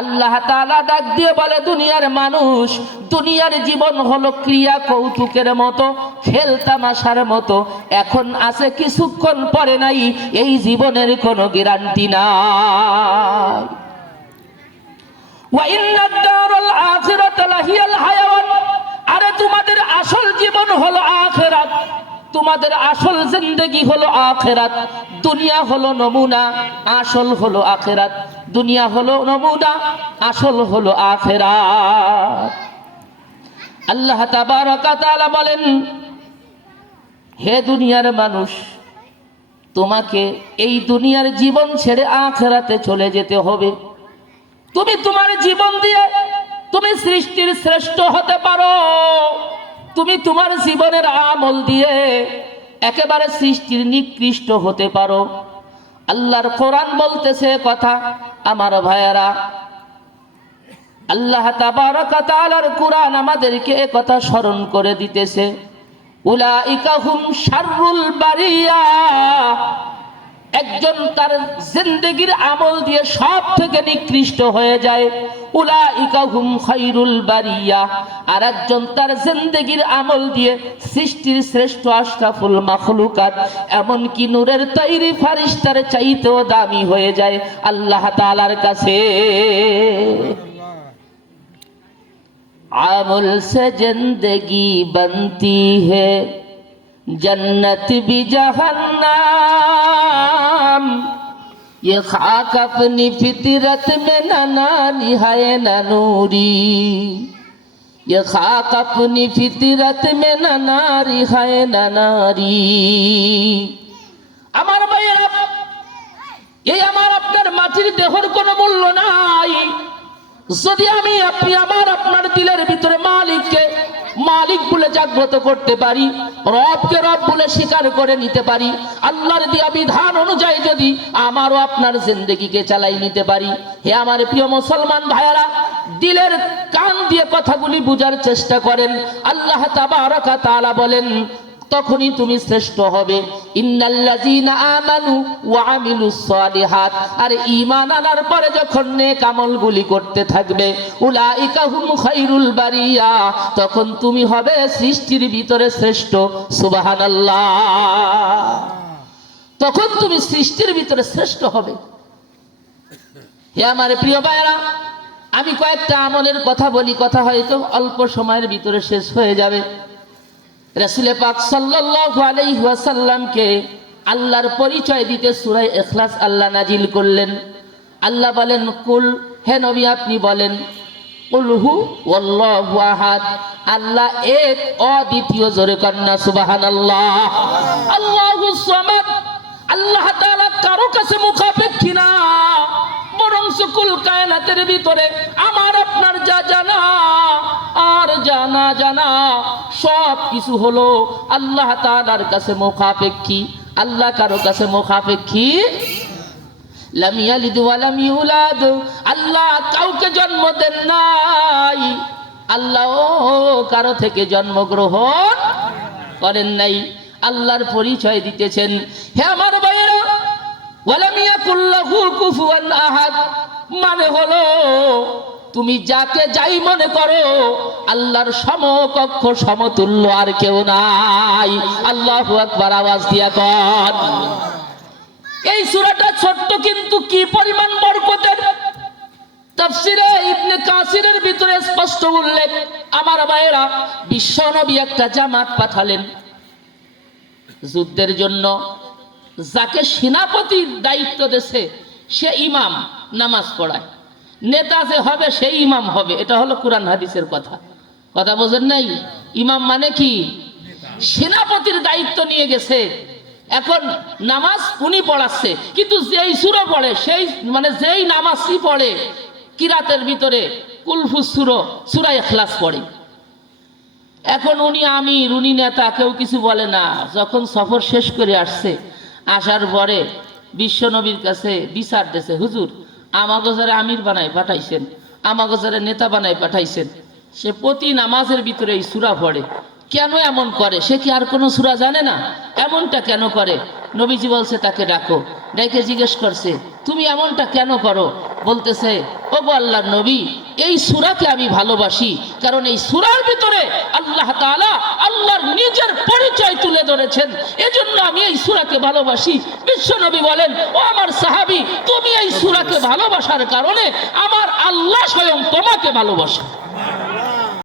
আল্লাহ তাআলা ডাক দিয়ে বলে, দুনিয়ার মানুষ, দুনিয়ার জীবন হলো ক্রিয়া কৌতুকের মতো, খেল তামাশার মতো, এখন আছে কিছুক্ষণ পরে নাই, এই জীবনের কোনো গ্যারান্টি নাই। ওয়া ইন্নাদ দারুল আখিরাতা লাহিয়াল হায়াওয়ান, আরে তোমাদের আসল জীবন হলো আখিরাত, তোমাদের আসল জিন্দেগি হলো আখিরাত। দুনিয়া হলো নমুনা, আসল হলো আখিরাত। দুনিয়া হলো নমুনা, আসল হলো আখিরাত। আল্লাহ তাবারাকা তাআলা বলেন, হে দুনিয়ার মানুষ, তোমাকে এই দুনিয়ার জীবন ছেড়ে আখিরাতে চলে যেতে হবে। তুমি তোমার জীবন দিয়ে তুমি সৃষ্টির শ্রেষ্ঠ হতে পারো, তুমি তোমার জীবনের আমল দিয়ে একেবারে সৃষ্টির নিকৃষ্ট হতে পারো। আল্লাহর কোরআন বলতেছে কথা, আমার ভাইয়েরা, আল্লাহ তাবারাকা তাআলার কোরআন আমাদেরকে এ কথা স্মরণ করে দিতেছে, উলাইকা হুম শাররুল বারিয়া, একজন তার জিন্দেগির আমল দিয়ে সব থেকে নিকৃষ্ট হয়ে যায়। উলাইকা হুম খায়রুল বারিয়া, আর একজন তার জিন্দেগির আমল দিয়ে সৃষ্টির শ্রেষ্ঠ আশরাফুল মাখলুকাত, এমন কি নূরের তৈরি ফারিস্তার চাইতেও দামি হয়ে যায় আল্লাহ তাআলার কাছে। আমল সে জিন্দেগি बनती है, जन्नत भी जहन्नम, ये खाक अपनी फितरत में न नानी है न नूरी, ये खाक अपनी फितरत में न नारी है न नारी। আমার ভাইয়েরা, এই আমার আপনার মাটির দেহর কোনো মূল্য নাই যদি আমি আপনি আমার আপনার দিলের ভিতরে মালিককে মালিক বলে জাগ্রত করতে পারি, রবকে রব বলে স্বীকার করে নিতে পারি, আল্লাহর দেয়া বিধান অনুযায়ী যদি আমারও আপনার জিন্দেগিকে চালাই নিতে পারি। হে আমার প্রিয় মুসলমান ভাইয়েরা, দিলের কান দিয়ে কথাগুলি বুঝার চেষ্টা করেন। আল্লাহ তাবারাকা তাআলা বলেন, তখনই তুমি শ্রেষ্ঠ হবে। ইন্নাল্লাযীনা আমানু ওয়া আমিলুস সালিহাত, আর ঈমান আনার পরে যখন নেক আমলগুলি করতে থাকবে, উলাইকা হুম খায়রুল বারিয়া, তখন তুমি হবে সৃষ্টির ভিতরে শ্রেষ্ঠ। সুবহানাল্লাহ, তখন তুমি সৃষ্টির ভিতরে শ্রেষ্ঠ হবে। হে আমার প্রিয় ভাইরা, আমি কয়েকটা আমলের কথা বলি, কথা হয়তো অল্প সময়ের ভিতরে শেষ হয়ে যাবে। রাসূল পাক সাল্লাল্লাহু আলাইহি ওয়াসাল্লামকে আল্লাহর পরিচয় দিতে সূরা ইখলাস আল্লাহ নাজিল করলেন। আল্লাহ বলেন, কুল, হে নবী আপনি বলেন, কুল হু ওয়াল্লাহু আহাদ, আল্লাহ এক, অদ্বিতীয়। জোরে কন্না সুবহানাল্লাহ। আল্লাহুস সামাদ, আল্লাহ তাআলা কারো কাছে মুখাপেক্ষী না, বরং সকল কায়নাতের ভিতরে আমার আপনার যা জানা আর জানা জানা সব কিছু হলো আল্লাহ তাআলার কাছে মুখাপেক্ষী। আল্লাহ কারো কাছে মুখাপেক্ষী। লাম ইয়ালিদ ওয়া লাম ইউলাদ, আল্লাহ কাউকে জন্ম দেন নাই, আল্লাহ কারো থেকে জন্মগ্রহণ করেন নাই। আল্লাহর পরিচয় দিতেছেন। হে আমার ভাইয়েরা, ওয়ালাম ইয়াকুল লাহু কুফুয়ান আহাদ, মানে হলো তুমি যাকে যাই মনে করো, আল্লাহর সমকক্ষ সমতুল্য আর কেউ নাই। আল্লাহু আকবার, আওয়াজ দিয়া কর। এই সূরাটা ছোট্ট কিন্তু কি পরিমাণ বরকতের। তাফসীরে ইবনে কাসিরের ভিতরে স্পষ্ট উল্লেখ। আমার ভাইয়েরা, বিশ্বনবী একটা জামাত পাঠালেন যুদ্ধের জন্য। যাকে সেনাপতির দায়িত্ব দেশে সে ইমাম, নামাজ পড়ায়। নেতা যে হবে সেই ইমাম হবে, এটা হলো কোরআন হাদিসের কথা। কথা বোঝেন নাই? ইমাম মানে কি? সেনাপতির দায়িত্ব নিয়ে গেছে। এখন নামাজ উনি পড়াচ্ছে, কিন্তু যেই সূরা পড়ে সেই মানে যেই নামাজই পড়ে কিরাতের ভিতরে কুলফুস সূরা ইখলাস পড়ে। এখন উনি আমির, উনি নেতা, কেউ কিছু বলে না। যখন সফর শেষ করে আসছে, আসার পরে বিশ্বনবীর কাছে বিচার দিয়েছে, হুজুর আমাকে যারা আমির বানাই পাঠাইছেন, আমাকে যারা নেতা বানাই পাঠাইছেন, সে প্রতি নামাজের ভিতরে এই সূরা পড়ে, কেন এমন করে? সে কি আর কোনো সূরা জানে না? এমনটা কেন করে? নবীজি বলছে তাকে ডাকো, ডেকে জিজ্ঞেস করছে তুমি এমনটা কেন করো? বলতেছে ওগো আল্লাহর নবী, এই সূরাকে আমি ভালোবাসি, কারণ এই সূরার ভিতরে আল্লাহ তাআলা আল্লাহর নিজের পরিচয় তুলে ধরেছেন, এজন্য আমি এই সূরাকে ভালোবাসি। বিশ্ব নবী বলেন, ও আমার সাহাবী, তুমি এই সূরাকে ভালোবাসার কারণে আমার আল্লাহ স্বয়ং তোমাকে ভালোবাসে।